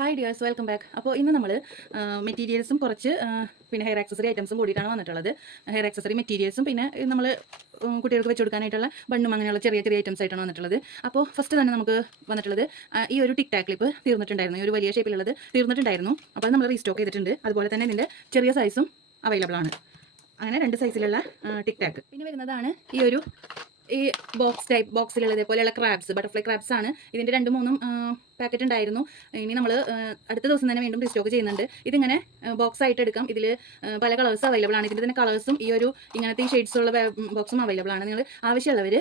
Hi dears welcome back അപ്പോൾ ഇന്ന് നമ്മൾ മെറ്റീരിയൽസും കുറച്ച് പിന്നെ ഹെയർ ആക്സസറി ഐറ്റംസും കൂടിയിട്ടാണ് വന്നിട്ടുള്ളത്. ഹെയർ ആക്സസറി മെറ്റീരിയൽസും പിന്നെ നമ്മൾ കുട്ടികൾക്ക് വെച്ച് കൊടുക്കാനായിട്ടുള്ള ബണ്ണും അങ്ങനെയുള്ള ചെറിയ ചെറിയ ഐറ്റംസ് ആയിട്ടാണ് വന്നിട്ടുള്ളത്. അപ്പോൾ ഫസ്റ്റ് തന്നെ നമുക്ക് വന്നിട്ടുള്ളത് ഈ ഒരു ടിക് ടാക് ക്ലിപ്പ് തീർന്നിട്ടുണ്ടായിരുന്നു. ഈ ഒരു വലിയ ഷേപ്പിലുള്ളത് തീർന്നിട്ടുണ്ടായിരുന്നു. അപ്പോൾ നമ്മൾ റീസ്റ്റോക്ക് ചെയ്തിട്ടുണ്ട്. അതുപോലെ തന്നെ ഇതിന്റെ ചെറിയ സൈസും അവൈലബിൾ ആണ്. അങ്ങനെ രണ്ട് സൈസിലുള്ള ടിക് ടാക്ക് പിന്നെ വരുന്നതാണ് ഈ ഒരു ഈ ബോക്സ് ടൈപ്പ് ബോക്സിലുള്ളത് ഇതേപോലെയുള്ള ക്രാബ്സ് ബട്ടർഫ്ലൈ ക്രാബ്സ് ആണ്. ഇതിന്റെ രണ്ട് മൂന്നും പാക്കറ്റ് ഉണ്ടായിരുന്നു. ഇനി നമ്മൾ അടുത്ത ദിവസം തന്നെ വീണ്ടും റീസ്റ്റോക്ക് ചെയ്യുന്നുണ്ട്. ഇതിങ്ങനെ ബോക്സ് ആയിട്ട് എടുക്കാം. ഇതിൽ പല കളേഴ്സ് അവൈലബിൾ ആണ്. ഇതിന്റെ തന്നെ കളേഴ്സും ഈ ഒരു ഇങ്ങനത്തെ ഈ ബോക്സും അവൈലബിൾ ആണ്. നിങ്ങൾ ആവശ്യമുള്ളവർ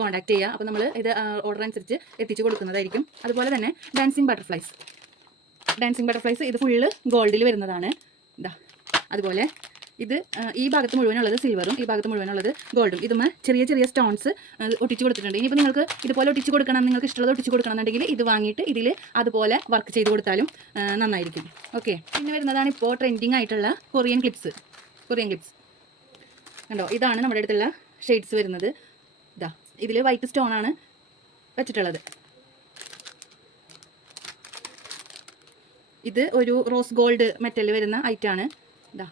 കോൺടാക്ട് ചെയ്യുക അപ്പോൾ നമ്മൾ ഇത് ഓർഡർ അനുസരിച്ച് എത്തിച്ചു കൊടുക്കുന്നതായിരിക്കും. അതുപോലെ തന്നെ ഡാൻസിങ് ബട്ടർഫ്ലൈസ് ഡാൻസിങ് ബട്ടർഫ്ലൈസ് ഇത് ഫുള്ള് ഗോൾഡിൽ വരുന്നതാണ്. ഇതാ അതുപോലെ ഇത് ഈ ഭാഗത്ത് മുഴുവനുള്ളത് സിൽവറും ഈ ഭാഗത്ത് മുഴുവനുള്ളത് ഗോൾഡും ഇതുമ്മ ചെറിയ ചെറിയ സ്റ്റോൺസ് ഒട്ടിച്ച് കൊടുത്തിട്ടുണ്ട്. ഇനിയിപ്പോൾ നിങ്ങൾക്ക് ഇതുപോലെ ഒട്ടിച്ച് കൊടുക്കണം നിങ്ങൾക്ക് ഇഷ്ടമുള്ളത് ഒട്ടിച്ച് കൊടുക്കണം എന്നുണ്ടെങ്കിൽ ഇത് വാങ്ങിയിട്ട് ഇതിൽ അതുപോലെ വർക്ക് ചെയ്ത് കൊടുത്താലും നന്നായിരിക്കും. ഓക്കെ പിന്നെ വരുന്നതാണ് ഇപ്പോൾ ട്രെൻഡിങ് ആയിട്ടുള്ള കൊറിയൻ ക്ലിപ്സ് കൊറിയൻ ക്ലിപ്സ് കണ്ടോ? ഇതാണ് നമ്മുടെ അടുത്തുള്ള ഷെയ്ഡ്സ് വരുന്നത്. ഇതാ ഇതിൽ വൈറ്റ് സ്റ്റോൺ ആണ് വെച്ചിട്ടുള്ളത്. ഇത് ഒരു റോസ് ഗോൾഡ് മെറ്റൽ വരുന്ന ഐറ്റാണ് ഇതാ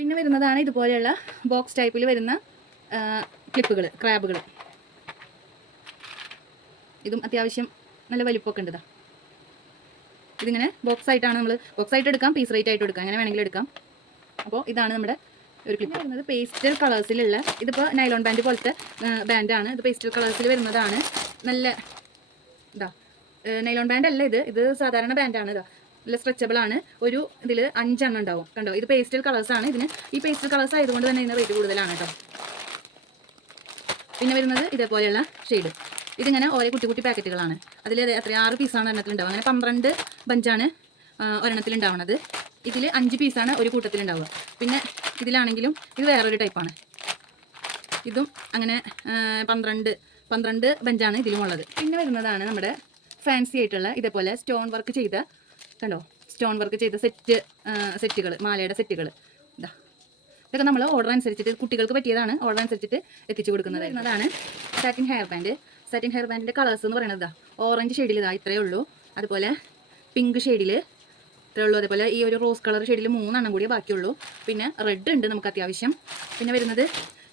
പിന്നെ വരുന്നതാണ് ഇതുപോലെയുള്ള ബോക്സ് ടൈപ്പിൽ വരുന്ന ക്ലിപ്പുകൾ ക്രാബുകൾ ഇതും അത്യാവശ്യം നല്ല വലിപ്പമൊക്കെ ഉണ്ടതാ ഇതാ ഇതിങ്ങനെ ബോക്സ് ആയിട്ടാണ് നമ്മൾ ബോക്സ് ആയിട്ട് എടുക്കാം പീസ് റേറ്റ് ആയിട്ട് എടുക്കാം അങ്ങനെ വേണമെങ്കിലും എടുക്കാം. അപ്പോൾ ഇതാണ് നമ്മുടെ ഒരു ക്ലിപ്പ് വരുന്നത് പേസ്റ്റൽ കളേഴ്സിലുള്ള ഇതിപ്പോൾ നൈലോൺ ബാൻഡ് പോലത്തെ ബാൻഡാണ് ഇത് പേസ്റ്റൽ കളേഴ്സിൽ വരുന്നതാണ്. നല്ല ഇതാ നൈലോൺ ബാൻഡ് അല്ല ഇത്. ഇത് സാധാരണ ബാൻഡാണ് ഇതാ നല്ല സ്ട്രെച്ചബിൾ ആണ്. ഒരു ഇതിൽ അഞ്ചെണ്ണം ഉണ്ടാവും. കണ്ടോ? ഇത് പേസ്റ്റൽ കളേഴ്സ് ആണ്. ഇതിന് ഈ പേസ്റ്റൽ കളേഴ്സ് ആയതുകൊണ്ട് തന്നെ ഇതിന് റേറ്റ് കൂടുതലാണ് കേട്ടോ. പിന്നെ വരുന്നത് ഇതേപോലെയുള്ള ഷെയ്ഡ് ഇതിങ്ങനെ ഓരോ കുട്ടി കുട്ടി പാക്കറ്റുകളാണ് അതിൽ എത്ര ആറ് പീസാണ് ഒരെണ്ണത്തിലുണ്ടാവുക അങ്ങനെ പന്ത്രണ്ട് ബഞ്ചാണ് ഒരെണ്ണത്തിൽ ഉണ്ടാവുന്നത് ഇതിൽ അഞ്ച് പീസാണ് ഒരു കൂട്ടത്തിലുണ്ടാവുക പിന്നെ ഇതിലാണെങ്കിലും ഇത് വേറൊരു ടൈപ്പാണ് ഇതും അങ്ങനെ പന്ത്രണ്ട് പന്ത്രണ്ട് ബഞ്ചാണ് ഇതിലുമുള്ളത് പിന്നെ വരുന്നതാണ് നമ്മുടെ ഫാൻസി ആയിട്ടുള്ള ഇതേപോലെ സ്റ്റോൺ വർക്ക് ചെയ്ത കണ്ടോ? സ്റ്റോൺ വർക്ക് ചെയ്ത സെറ്റ് സെറ്റുകൾ മാലയുടെ സെറ്റുകൾ ഇതാ ഇതൊക്കെ നമ്മൾ ഓർഡർ അനുസരിച്ചിട്ട് കുട്ടികൾക്ക് പറ്റിയതാണ്. ഓർഡർ അനുസരിച്ചിട്ട് എത്തിച്ചു കൊടുക്കുന്നത്. എന്നതാണ് satin hair band satin hair ബാൻഡിന്റെ colours എന്ന് പറയുന്നത് ഇതാ ഓറഞ്ച് ഷെയ്ഡിൽ ഇതാ ഇത്രയേ ഉള്ളൂ. അതുപോലെ പിങ്ക് ഷെയ്ഡിൽ ഇത്രയേ ഉള്ളൂ. അതുപോലെ ഈ ഒരു റോസ് കളർ ഷെയ്ഡിൽ മൂന്നെണ്ണം കൂടിയേ ബാക്കിയുള്ളൂ. പിന്നെ റെഡ് ഉണ്ട് നമുക്ക് അത്യാവശ്യം. പിന്നെ വരുന്നത്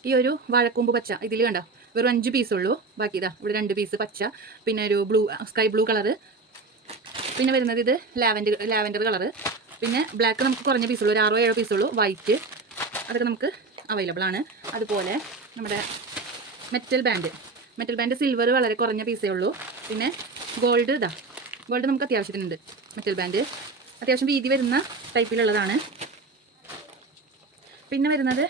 ഈ ഒരു വാഴക്കൂമ്പ് പച്ച. ഇതിൽ കണ്ടോ? വെറും അഞ്ച് പീസ് ഉള്ളൂ. ബാക്കി ഇതാ ഇവിടെ രണ്ട് പീസ് പച്ച. പിന്നെ ഒരു ബ്ലൂ സ്കൈ ബ്ലൂ കളറ് പിന്നെ വരുന്നത് ഇത് ലാവൻഡർ ലാവൻഡർ കളറ്. പിന്നെ ബ്ലാക്ക് നമുക്ക് കുറഞ്ഞ പീസുള്ളൂ ഒരു ആറോ ഏഴോ പീസുള്ളൂ വൈറ്റ് അതൊക്കെ നമുക്ക് അവൈലബിൾ ആണ്. അതുപോലെ നമ്മുടെ metal band metal band silver വളരെ കുറഞ്ഞ പീസേ ഉള്ളൂ. പിന്നെ ഗോൾഡ് ഇതാ. ഗോൾഡ് നമുക്ക് അത്യാവശ്യത്തിനുണ്ട് മെറ്റൽ ബാൻഡ് അത്യാവശ്യം വീതി വരുന്ന ടൈപ്പിലുള്ളതാണ് പിന്നെ വരുന്നത്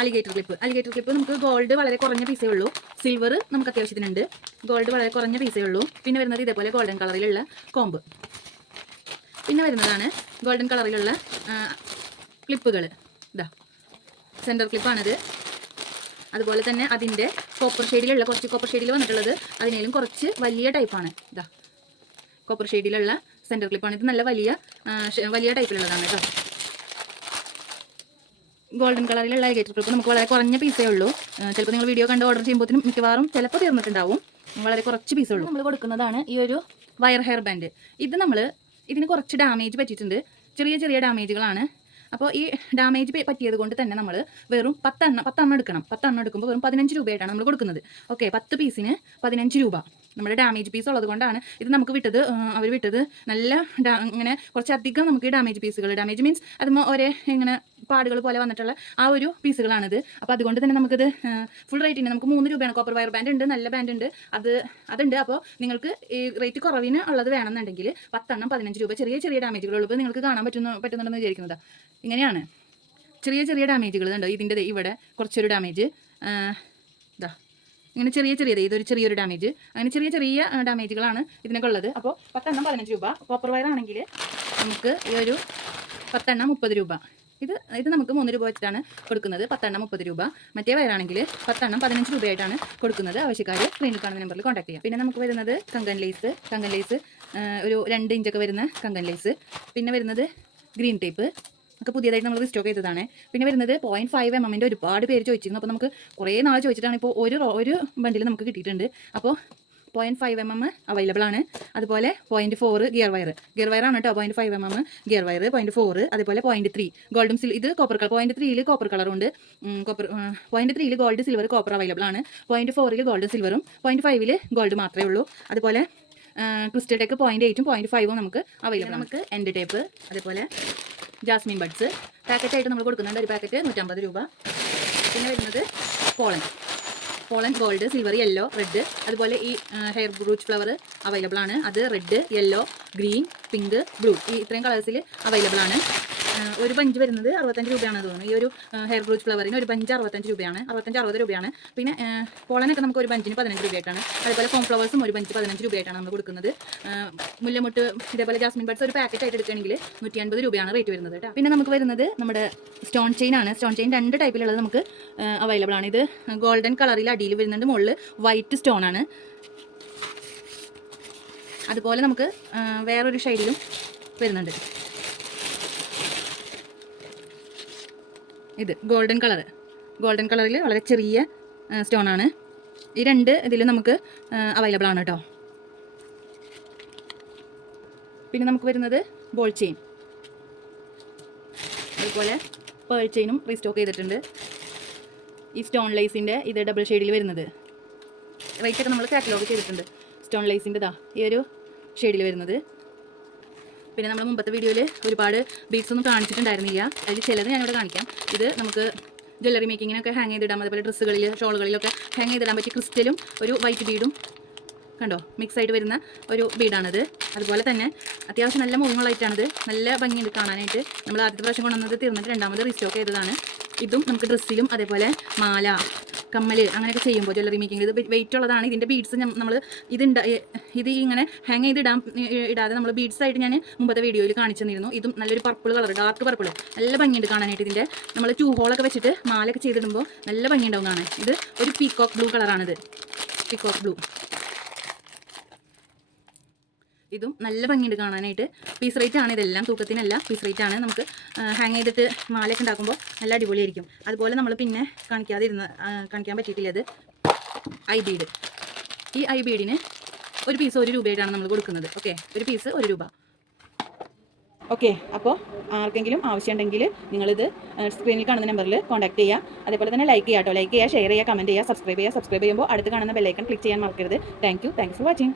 അലിഗേറ്റർ ക്ലിപ്പ് അലിഗേറ്റർ ക്ലിപ്പ് നമുക്ക് ഗോൾഡ് വളരെ കുറഞ്ഞ പീസേ ഉള്ളൂ. സിൽവർ നമുക്ക് അത്യാവശ്യത്തിനുണ്ട്. ഗോൾഡ് വളരെ കുറഞ്ഞ പീസേ ഉള്ളൂ. പിന്നെ വരുന്നത് ഇതേപോലെ ഗോൾഡൻ കളറിലുള്ള കോമ്പ് പിന്നെ വരുന്നതാണ് ഗോൾഡൻ കളറിലുള്ള ക്ലിപ്പുകൾ ഇതാ സെന്റർ ക്ലിപ്പാണിത് അതുപോലെ തന്നെ അതിന്റെ കോപ്പർ ഷെയ്ഡിലുള്ള കുറച്ച് കോപ്പർ ഷെയ്ഡിൽ വന്നിട്ടുള്ളത് അതിനേലും കുറച്ച് വലിയ ടൈപ്പാണ് ഇതാ കോപ്പർ ഷെയ്ഡിലുള്ള സെന്റർ ക്ലിപ്പാണ് ഇത് നല്ല വലിയ വലിയ ടൈപ്പിലുള്ളതാണ് കേട്ടോ. ഗോൾഡൻ കളറിലുള്ള അലിഗേറ്റർ ക്ലിപ്പ് നമുക്ക് വളരെ കുറഞ്ഞ പീസേ ഉള്ളൂ. ചിലപ്പോൾ നിങ്ങൾ വീഡിയോ കണ്ട് ഓർഡർ ചെയ്യുമ്പോഴത്തേനും മിക്കവാറും ചിലപ്പോൾ തീർന്നിട്ടുണ്ടാവും. വളരെ കുറച്ച് പീസേ ഉള്ളൂ. നമ്മൾ കൊടുക്കുന്നതാണ് ഈ ഒരു വയർ ഹെയർ ബാൻഡ് ഇത് നമ്മൾ ഇതിന് കുറച്ച് ഡാമേജ് പറ്റിയിട്ടുണ്ട്. ചെറിയ ചെറിയ ഡാമേജുകളാണ് അപ്പോൾ ഈ ഡാമേജ് പറ്റിയത് കൊണ്ട് തന്നെ നമ്മൾ വെറും പത്തെണ്ണം പത്തെണ്ണം എടുക്കണം. പത്തെണ്ണം എടുക്കുമ്പോൾ വെറും പതിനഞ്ച് രൂപയായിട്ടാണ് നമ്മൾ കൊടുക്കുന്നത്. ഓക്കെ പത്ത് പീസിന് പതിനഞ്ച് രൂപ. നമ്മുടെ ഡാമേജ് പീസ് ഉള്ളത് കൊണ്ടാണ് ഇത് നമുക്ക് വിട്ടത്. അവർ വിട്ടത്. നല്ല ഇങ്ങനെ കുറച്ചധികം നമുക്ക് ഡാമേജ് പീസുകൾ ഡാമേജ് മീൻസ് അത് ഒരേ ഇങ്ങനെ പാടുകൾ പോലെ വന്നിട്ടുള്ള ആ ഒരു പീസുകളാണിത് അപ്പോൾ അതുകൊണ്ട് തന്നെ നമുക്കിത് ഫുൾ റേറ്റിന് നമുക്ക് മൂന്ന് രൂപയാണ്. കോപ്പർ വയർ ബാൻഡ് ഉണ്ട് നല്ല ബാൻഡ് ഉണ്ട്. അത് അതുണ്ട്. അപ്പോൾ നിങ്ങൾക്ക് ഈ റേറ്റ് കുറവിന് ഉള്ളത് വേണമെന്നുണ്ടെങ്കിൽ പത്തെണ്ണം പതിനഞ്ച് രൂപ ചെറിയ ചെറിയ ഡാമേജുകളുള്ളൂ ഉള്ളത് നിങ്ങൾക്ക് കാണാൻ പറ്റുന്ന പറ്റുന്നുണ്ടെന്ന് വിചാരിക്കുന്നത്. ഇങ്ങനെയാണ്. ചെറിയ ചെറിയ ഡാമേജുകൾ ഉണ്ടോ ഇതിന്റെ ഇവിടെ കുറച്ചൊരു ഡാമേജ് ഇങ്ങനെ ചെറിയ ചെറിയത് ഇതൊരു ചെറിയൊരു ഡാമേജ് അങ്ങനെ ചെറിയ ചെറിയ ഡാമേജുകളാണ് ഇതിനൊക്കെ ഉള്ളത്. അപ്പോൾ പത്തെണ്ണം പതിനഞ്ച് രൂപ. കോപ്പർ വയർ ആണെങ്കിൽ നമുക്ക് ഈ ഒരു പത്തെണ്ണം മുപ്പത് രൂപ. ഇത് ഇത് നമുക്ക് മൂന്ന് രൂപ വെച്ചിട്ടാണ് കൊടുക്കുന്നത്. പത്തെണ്ണം മുപ്പത് രൂപ. മറ്റേ വയറാണെങ്കിൽ പത്തെണ്ണം പതിനഞ്ച് രൂപയായിട്ടാണ് കൊടുക്കുന്നത്. ആവശ്യക്കാർ സ്ക്രീനിൽ കാണുന്ന നമ്പറിൽ കോൺടാക്ട് ചെയ്യാം. പിന്നെ നമുക്ക് വരുന്നത് കങ്കൻ ലേസ് കങ്കൻ ലേസ് ഒരു രണ്ട് ഇഞ്ചൊക്കെ വരുന്ന കങ്കൻ ലേസ് പിന്നെ വരുന്നത് ഗ്രീൻ ടേപ്പ് ഒക്കെ പുതിയതായിട്ട് നമ്മൾ സ്റ്റോക്ക് ചെയ്തതാണ്. പിന്നെ വരുന്നത് പോയിന്റ് ഫൈവ് എം എമ്മിന്റെ ഒരുപാട് പേര് ചോദിച്ചിരുന്നു. അപ്പോൾ നമുക്ക് കുറേ നാൾ ചോദിച്ചിട്ടാണ് ഇപ്പോൾ ഒരു ഒരു ബണ്ടിൽ നമുക്ക് കിട്ടിയിട്ടുണ്ട്. അപ്പോൾ point five M M available ആണ്. അതുപോലെ point four gear wire gear wire ആണ് കേട്ടോ point five M M gear wire point four അതുപോലെ പോയിന്റ് ത്രീ ഗോൾഡും സിൽ ഇത് കോപ്പർ കളർ പോയിന്റ് ത്രീയിൽ കോപ്പർ കളറുണ്ട് കോപ്പർ പോയിന്റ് ത്രീയിൽ ഗോൾഡ് സിൽവർ കോപ്പർ അവൈലബിൾ ആണ്. പോയിന്റ് ഫോറിൽ ഗോൾഡ് സിൽവറും പോയിന്റ് ഫൈവിൽ ഗോൾഡ് മാത്രമേ ഉള്ളൂ. അതുപോലെ ക്രിസ്റ്റൽ ടെക്ക് പോയിന്റ് എയ്റ്റും പോയിന്റ് ഫൈവും നമുക്ക് അവൈലബിൾ നമുക്ക് എൻഡ് ടേപ്പ് അതേപോലെ ജാസ്മിൻ ബഡ്സ്. പാക്കറ്റായിട്ട് നമ്മൾ കൊടുക്കുന്നുണ്ട് ഒരു പാക്കറ്റ് നൂറ്റമ്പത് രൂപ. പിന്നെ വരുന്നത് pollen pollen gold silver yellow red. അതുപോലെ ഈ ഹെയർ ബ്രൂച്ച് ഫ്ലവർ അവൈലബിൾ ആണ്. അത് red yellow green pink blue. ഈ ഇത്രയും കളേഴ്സിൽ അവൈലബിൾ ആണ്. ഒരു പഞ്ച് വരുന്നത് അറുപത്തഞ്ച് രൂപയാണ് തോന്നുന്നു. ഈ ഒരു ഹെയർ ബ്രൂച്ച് ഫ്ലവറിന് ഒരു പഞ്ച് അറുപത്തഞ്ച് രൂപയാണ്. അറുപത്തഞ്ച് അറുപത് രൂപയാണ്. പിന്നെ കോളനൊക്കെ നമുക്ക് ഒരു പഞ്ചിന് പതിനഞ്ച് രൂപയായിട്ടാണ്. അതുപോലെ കോം ഫ്ലവേഴ്സും ഒരു പഞ്ച് പതിനഞ്ച് രൂപയായിട്ടാണ് നമ്മൾ കൊടുക്കുന്നത്. മുല്ലമുട്ട് ഇതേപോലെ ജാസ്മിൻ ബഡ്സ് ഒരു പാക്കറ്റ് ആയിട്ട് എടുക്കുകയാണെങ്കിൽ നൂറ്റി അൻപത് രൂപയാണ് റേറ്റ് വരുന്നത് കേട്ടോ. പിന്നെ നമുക്ക് വരുന്നത് നമ്മുടെ സ്റ്റോൺ ചെയിൻ ആണ്. സ്റ്റോൺ ചെയിൻ രണ്ട് ടൈപ്പിലുള്ളത് നമുക്ക് അവൈലബിൾ ആണ്. ഇത് ഗോൾഡൻ കളറിൽ അടിയിൽ വരുന്നുണ്ട്. മുകളിൽ വൈറ്റ് സ്റ്റോൺ ആണ്. അതുപോലെ നമുക്ക് വേറൊരു ഷൈഡിലും വരുന്നുണ്ട്. ഇത് ഗോൾഡൻ കളർ ഗോൾഡൻ കളറിൽ വളരെ ചെറിയ സ്റ്റോൺ ആണ് ഈ രണ്ട് ഇതിൽ നമുക്ക് അവൈലബിൾ ആണ് കേട്ടോ പിന്നെ നമുക്ക് വരുന്നത് ബോൾ ചെയിൻ അതുപോലെ പേൾ ചെയിനും റീസ്റ്റോക്ക് ചെയ്തിട്ടുണ്ട്. ഈ സ്റ്റോൺ ലൈസിന്റെ ഇത് ഡബിൾ ഷെയ്ഡിൽ വരുന്നത്. റേറ്റ് ഒക്കെ നമ്മൾ കാറ്റലോഗ് ചെയ്തിട്ടുണ്ട്. സ്റ്റോൺ ലൈസിന്റെ ഇതാ ഈ ഒരു ഷെയ്ഡിൽ വരുന്നത്. പിന്നെ നമ്മൾ മുമ്പത്തെ വീഡിയോയിൽ ഒരുപാട് ബീഡ്സ് ഒന്നും കാണിച്ചിട്ടുണ്ടായിരുന്നില്ല. അതിൽ ചിലത് ഞാനിവിടെ കാണിക്കാം. ഇത് നമുക്ക് ജ്വല്ലറി മേക്കിങ്ങിനൊക്കെ ഹാങ് ചെയ്തിടാം. അതുപോലെ ഡ്രസ്സുകളിൽ ഷോളുകളിലൊക്കെ ഹാങ് ചെയ്തിടാൻ പറ്റിയ ക്രിസ്റ്റലും ഒരു വൈറ്റ് ബീഡും കണ്ടോ? മിക്സ് ആയിട്ട് വരുന്ന ഒരു ബീഡാണിത് അതുപോലെ തന്നെ അത്യാവശ്യം നല്ല ലൈറ്റാണിത് നല്ല ഭംഗിയുണ്ട് കാണാനായിട്ട്. നമ്മൾ ആദ്യത്തെ പ്രാവശ്യം കൊണ്ടുവന്നത് തീർന്നിട്ട് രണ്ടാമത് റീസ്റ്റോക്ക് ചെയ്തതാണ്. ഇതും നമുക്ക് ഡ്രസ്സിലും അതേപോലെ മാല കമ്മൽ അങ്ങനെയൊക്കെ ചെയ്യുമ്പോൾ ജ്വല്ലറി മേക്കിംഗ് ഇത് വെയിറ്റ് ഉള്ളതാണ്. ഇതിന്റെ ബീഡ്സ് നമ്മൾ ഇത് ഇത് ഇങ്ങനെ ഹാങ് ചെയ്ത് ഇടാൻ ഇടാതെ നമ്മൾ ബീഡ്സ് ആയിട്ട് ഞാൻ മുമ്പത്തെ വീഡിയോയിൽ കാണിച്ചു തന്നിരുന്നു. ഇതും നല്ലൊരു പർപ്പിൾ കളർ ഡാർക്ക് പർപ്പിൾ നല്ല ഭംഗിയുണ്ട് കാണാനായിട്ട് ഇതിന്റെ നമ്മൾ ടൂ ഹോളൊക്കെ വെച്ചിട്ട് മാലൊക്കെ ചെയ്തിടുമ്പോൾ നല്ല ഭംഗിയുണ്ടാവുന്നതാണ് ഇത് ഒരു പീക്കോക്ക് ബ്ലൂ കളറാണിത് പീക്കോക്ക് ബ്ലൂ ഇതും നല്ല ഭംഗിയുണ്ട് കാണാനായിട്ട്. പീസ് റേറ്റ് ആണ് ഇതെല്ലാം തൂക്കത്തിനല്ല. പീസ് റേറ്റ് ആണ്. നമുക്ക് ഹാങ് ചെയ്തിട്ട് മാലയൊക്കെ ഉണ്ടാക്കുമ്പോൾ നല്ല അടിപൊളിയായിരിക്കും. അതുപോലെ നമ്മൾ പിന്നെ കാണിക്കാതെ ഇരുന്ന് കാണിക്കാൻ പറ്റിയിട്ടില്ല അത് ഐ ബീഡ് ഈ ഐ ബീഡിന് ഒരു പീസ് ഒരു രൂപയായിട്ടാണ് നമ്മൾ കൊടുക്കുന്നത്. ഓക്കെ ഒരു പീസ് ഒരു രൂപ. ഓക്കെ അപ്പോൾ ആർക്കെങ്കിലും ആവശ്യമുണ്ടെങ്കിൽ നിങ്ങളിത് സ്ക്രീനിൽ കാണുന്ന നമ്പറിൽ കോൺടാക്ട് ചെയ്യുക അതേപോലെ തന്നെ ലൈക്ക് ചെയ്യാം ലൈക്ക് ചെയ്യുക ഷെയർ ചെയ്യുക കമന്റ് ചെയ്യുക സബ്സ്ക്രൈബ് ചെയ്യുക സബ്സ്ക്രൈബ് ചെയ്യുമ്പോൾ അടുത്ത് കാണുന്ന ബെല്ലൈക്കൺ ക്ലിക്ക് ചെയ്യാൻ മറക്കരുത്. Thank you thanks for watching